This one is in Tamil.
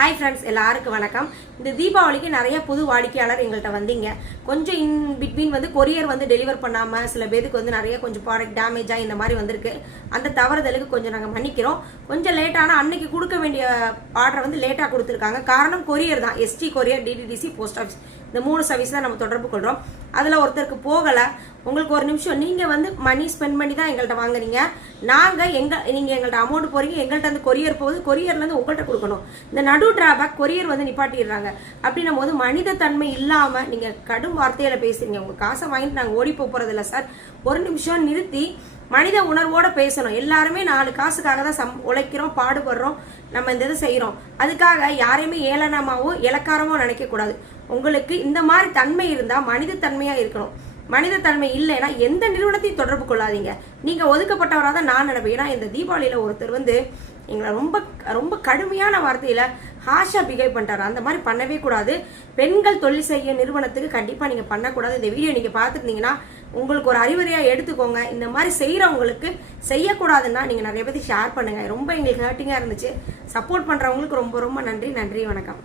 ஹாய் ஃப்ரெண்ட்ஸ், எல்லாருக்கும் வணக்கம். இந்த தீபாவளிக்கு நிறைய புது வாடிக்கையாளர் எங்கள்கிட்ட வந்தீங்க. கொஞ்சம் இன் பிட்வீன் கொரியர் டெலிவர் பண்ணாமல் சில பேருக்கு நிறைய கொஞ்சம் ப்ராடக்ட் டேமேஜாக இந்த மாதிரி வந்திருக்கு. அந்த தவறுதலுக்கு கொஞ்சம் நாங்கள் மன்னிக்கிறோம். கொஞ்சம் லேட்டான அன்னைக்கு கொடுக்க வேண்டிய ஆர்டரை லேட்டாக கொடுத்துருக்காங்க. காரணம் கொரியர் தான். ST courier, DTDC, post office, இந்த 3 சர்வீஸ் தான் நம்ம தொடர்பு கொள்கிறோம். அதில் ஒருத்தருக்கு போகலை. உங்களுக்கு ஒரு நிமிஷம், நீங்கள் மணி ஸ்பெண்ட் பண்ணி தான் எங்கள்கிட்ட வாங்குறீங்க. நீங்கள் எங்கள்கிட்ட அமௌண்ட் போறீங்க, எங்கள்கிட்ட கொரியர் போகுது, கொரியர்லேருந்து உங்கள்கிட்ட கொடுக்கணும். இந்த நடு டிராபேக் கொரியர் நிப்பாட்டிடுறாங்க. அப்படின்னும் போது மனித தன்மை இல்லாமல் நீங்கள் கடும் வார்த்தையில் பேசுறீங்க. உங்கள் காசை வாங்கிட்டு நாங்கள் ஓடி போகிறது இல்லை சார். ஒரு நிமிஷம் நிறுத்தி மனித உணர்வோட பேசணும். எல்லாருமே 4 காசுக்காக தான் உழைக்கிறோம், பாடுபடுறோம், நம்ம இந்த இது செய்கிறோம். அதுக்காக யாரையுமே ஏளனமாவோ இலக்காரமோ நினைக்கக்கூடாது. உங்களுக்கு இந்த மாதிரி தன்மை இருந்தால் மனித தன்மையாக இருக்கணும். மனித தன்மை இல்லைன்னா எந்த நிறுவனத்தையும் தொடர்பு கொள்ளாதீங்க. நீங்கள் ஒதுக்கப்பட்டவராக தான் நான் நினைப்பேன். ஏன்னா இந்த தீபாவளியில் ஒருத்தர் எங்களை ரொம்ப ரொம்ப கடுமையான வார்த்தையில் ஹாஷா பிஹேவ் பண்ணிட்டாரு. அந்த மாதிரி பண்ணவே கூடாது. பெண்கள் தொழில் செய்ய நிறுவனத்துக்கு கண்டிப்பாக நீங்கள் பண்ணக்கூடாது. இந்த வீடியோ நீங்கள் பார்த்துருந்தீங்கன்னா உங்களுக்கு ஒரு அறிவுரையாக எடுத்துக்கோங்க. இந்த மாதிரி செய்கிறவங்களுக்கு செய்யக்கூடாதுன்னா நீங்கள் நிறைய பேருக்கு ஷேர் பண்ணுங்கள். ரொம்ப எங்களுக்கு ஹர்ட்டிங்காக இருந்துச்சு. சப்போர்ட் பண்ணுறவங்களுக்கு ரொம்ப ரொம்ப நன்றி. நன்றி, வணக்கம்.